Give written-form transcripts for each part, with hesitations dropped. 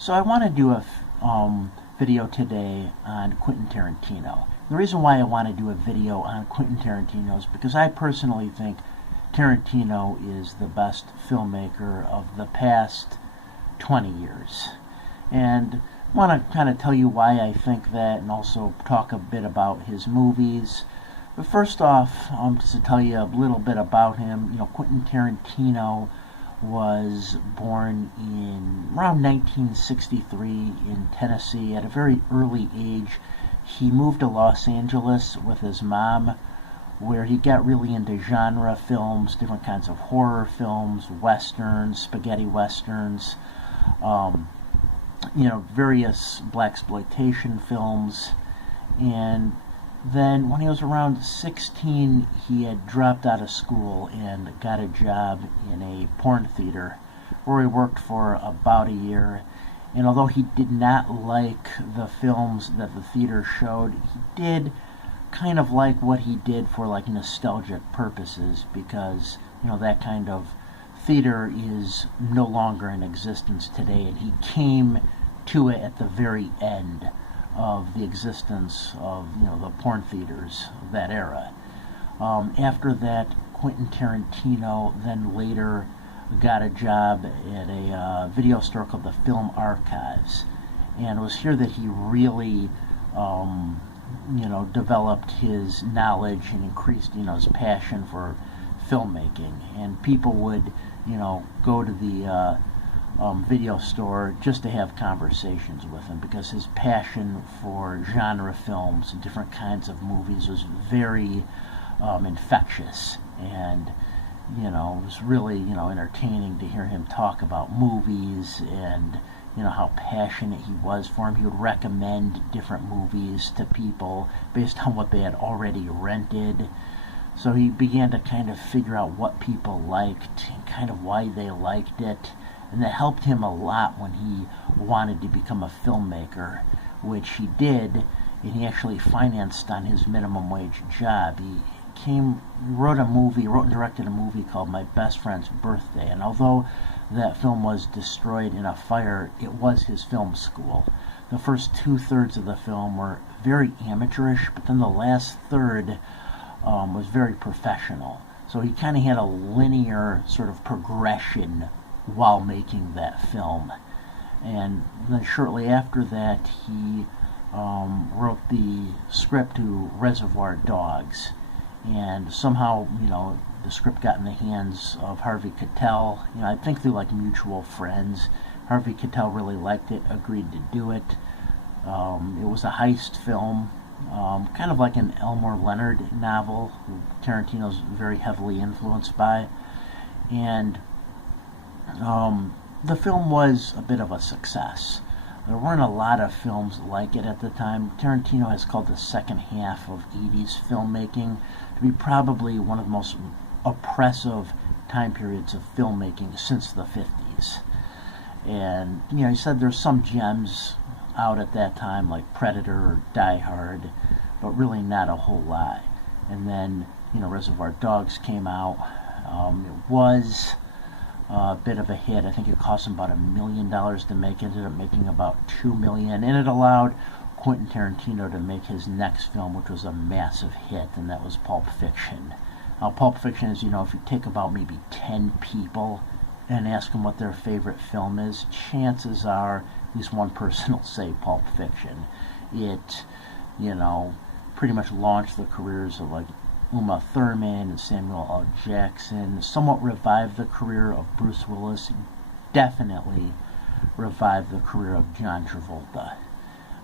So I want to do a video today on Quentin Tarantino. The reason why I want to do a video on Quentin Tarantino is because I personally think Tarantino is the best filmmaker of the past 20 years. And I want to kind of tell you why I think that and also talk a bit about his movies. But first off, just to tell you a little bit about him, Quentin Tarantino was born in around 1963 in Tennessee. At a very early age, he moved to Los Angeles with his mom, where he got really into genre films, different kinds of horror films, westerns, spaghetti westerns, various blaxploitation films. And then when he was around 16, he had dropped out of school and got a job in a porn theater where he worked for about a year. And although he did not like the films that the theater showed, he did kind of like what he did for like nostalgic purposes, because that kind of theater is no longer in existence today, and he came to it at the very end of the existence of the porn theaters of that era. After that, Quentin Tarantino then later got a job at a video store called the Film Archives, and it was here that he really developed his knowledge and increased his passion for filmmaking. And people would go to the video store just to have conversations with him, because his passion for genre films and different kinds of movies was very infectious. And it was really entertaining to hear him talk about movies and how passionate he was for them. He would recommend different movies to people based on what they had already rented. So he began to kind of figure out what people liked and kind of why they liked it. And that helped him a lot when he wanted to become a filmmaker, which he did, and he actually financed on his minimum wage job. He wrote and directed a movie called My Best Friend's Birthday, and although that film was destroyed in a fire, it was his film school. The first 2/3 of the film were very amateurish, but then the last third was very professional. So he kind of had a linear sort of progression while making that film. And then shortly after that, he wrote the script to Reservoir Dogs, and somehow the script got in the hands of Harvey Keitel. I think through like mutual friends. Harvey Keitel really liked it, agreed to do it. It was a heist film, kind of like an Elmore Leonard novel, who Tarantino's very heavily influenced by. And the film was a bit of a success. There weren't a lot of films like it at the time. Tarantino has called the second half of 80s filmmaking to be probably one of the most oppressive time periods of filmmaking since the 50s. And, he said there's some gems out at that time, like Predator or Die Hard, but really not a whole lot. And then, Reservoir Dogs came out. It was a bit of a hit. I think it cost him about $1 million to make. It ended up making about $2 million, and it allowed Quentin Tarantino to make his next film, which was a massive hit, and that was Pulp Fiction. Now, Pulp Fiction is, if you take about maybe 10 people and ask them what their favorite film is, chances are at least one person will say Pulp Fiction. It, pretty much launched the careers of like Uma Thurman and Samuel L. Jackson, somewhat revived the career of Bruce Willis, definitely revived the career of John Travolta.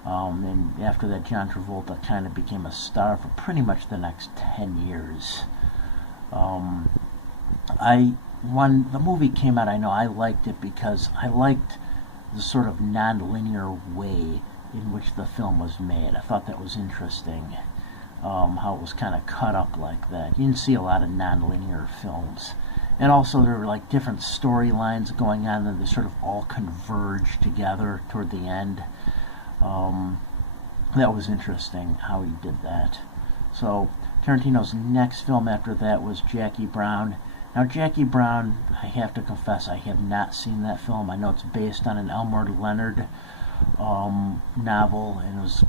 And after that, John Travolta kind of became a star for pretty much the next 10 years. When the movie came out, I liked it because I liked the sort of non-linear way in which the film was made. I thought that was interesting. How it was kind of cut up like that. You didn't see a lot of non-linear films. And also there were like different storylines going on and they sort of all converged together toward the end. That was interesting how he did that. So Tarantino's next film after that was Jackie Brown. Now, Jackie Brown, I have to confess, I have not seen that film. I know it's based on an Elmore Leonard novel, and it was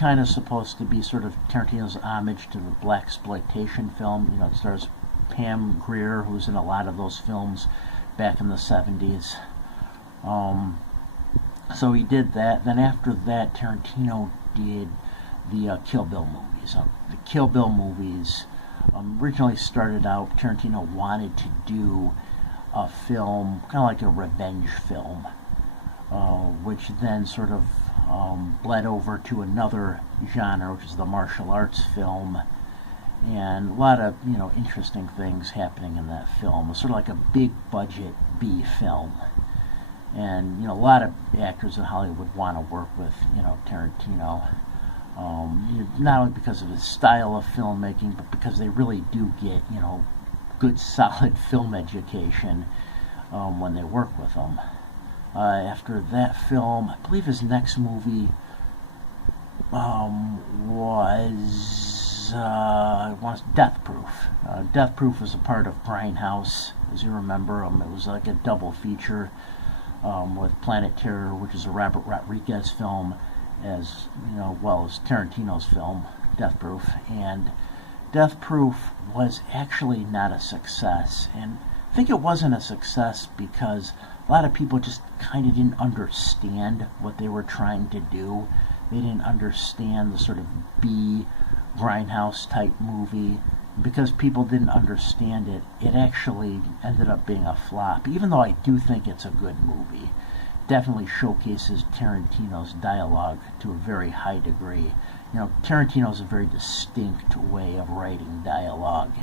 kind of supposed to be sort of Tarantino's homage to the blaxploitation film. You know, it stars Pam Grier, who's in a lot of those films back in the 70s. So he did that. Then after that, Tarantino did the Kill Bill movies. The Kill Bill movies originally started out, Tarantino wanted to do a film, kind of like a revenge film, which then sort of bled over to another genre, which is the martial arts film, and a lot of interesting things happening in that film. It was sort of like a big budget B film, and a lot of actors in Hollywood want to work with Tarantino. Not only because of his style of filmmaking, but because they really do get good solid film education when they work with him. After that film, I believe his next movie was Death Proof. Death Proof was a part of Grindhouse, as you remember. It was like a double feature with Planet Terror, which is a Robert Rodriguez film, as well as Tarantino's film, Death Proof. And Death Proof was actually not a success, and I think it wasn't a success because a lot of people just kind of didn't understand what they were trying to do. They didn't understand the sort of B Grindhouse type movie. Because people didn't understand it, it actually ended up being a flop. Even though I do think it's a good movie, it definitely showcases Tarantino's dialogue to a very high degree. Tarantino's a very distinct way of writing dialogue.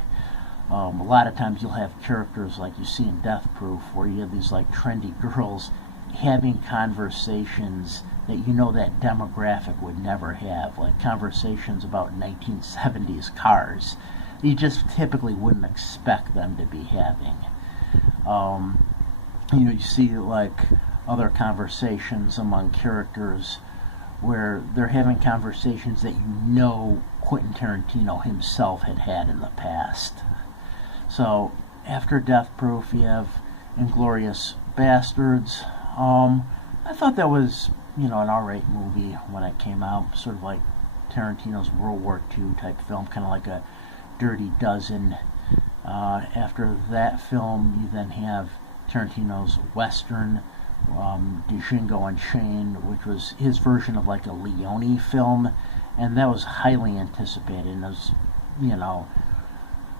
A lot of times you'll have characters like you see in Death Proof, where you have these like trendy girls having conversations that that demographic would never have, like conversations about 1970s cars. You just typically wouldn't expect them to be having. You see like other conversations among characters where they're having conversations that Quentin Tarantino himself had in the past. So after Death Proof, you have Inglourious Bastards. I thought that was an alright movie when it came out, sort of like Tarantino's World War II type film, kind of like a Dirty Dozen. After that film, you then have Tarantino's Western, Django Unchained, which was his version of like a Leone film, and that was highly anticipated, and it was,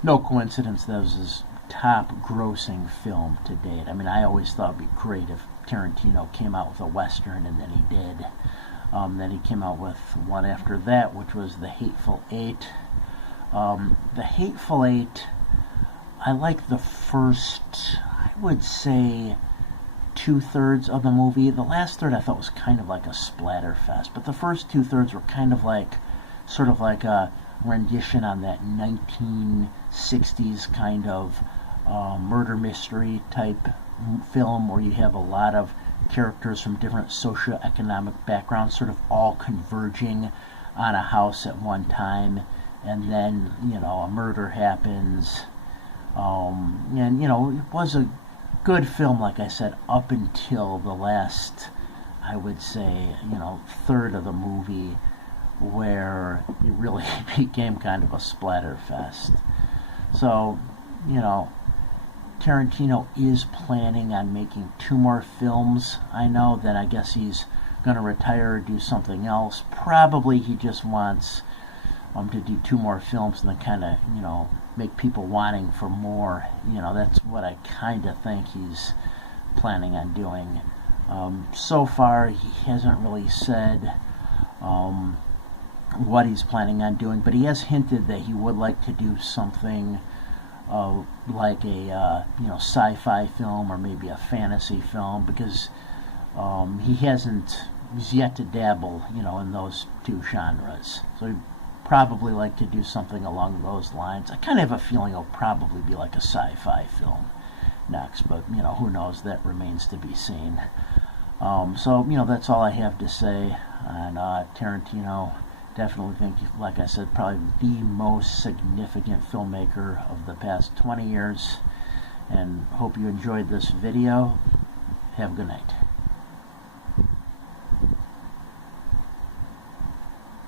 no coincidence that was his top grossing film to date. I mean, I always thought it'd be great if Tarantino came out with a Western, and then he did. Then he came out with one after that, which was The Hateful Eight. The Hateful Eight, I like the first, I would say, 2/3 of the movie. The last third I thought was kind of like a splatterfest, but the first 2/3 were kind of like, sort of like a rendition on that 1960s kind of murder mystery type film, where you have a lot of characters from different socioeconomic backgrounds sort of all converging on a house at one time. And then, a murder happens. And, it was a good film, like I said, up until the last, I would say, third of the movie, where it really became kind of a splatterfest. So, Tarantino is planning on making 2 more films. I know that I guess he's going to retire or do something else. Probably he just wants to do 2 more films and then kind of, make people wanting for more. That's what I kind of think he's planning on doing. So far, he hasn't really said what he's planning on doing, but he has hinted that he would like to do something like a sci-fi film or maybe a fantasy film, because he's yet to dabble in those 2 genres. So he'd probably like to do something along those lines. I kind of have a feeling it'll probably be like a sci-fi film next, but who knows, that remains to be seen. So that's all I have to say on Tarantino. Definitely think, like I said, probably the most significant filmmaker of the past 20 years. and hope you enjoyed this video. Have a good night.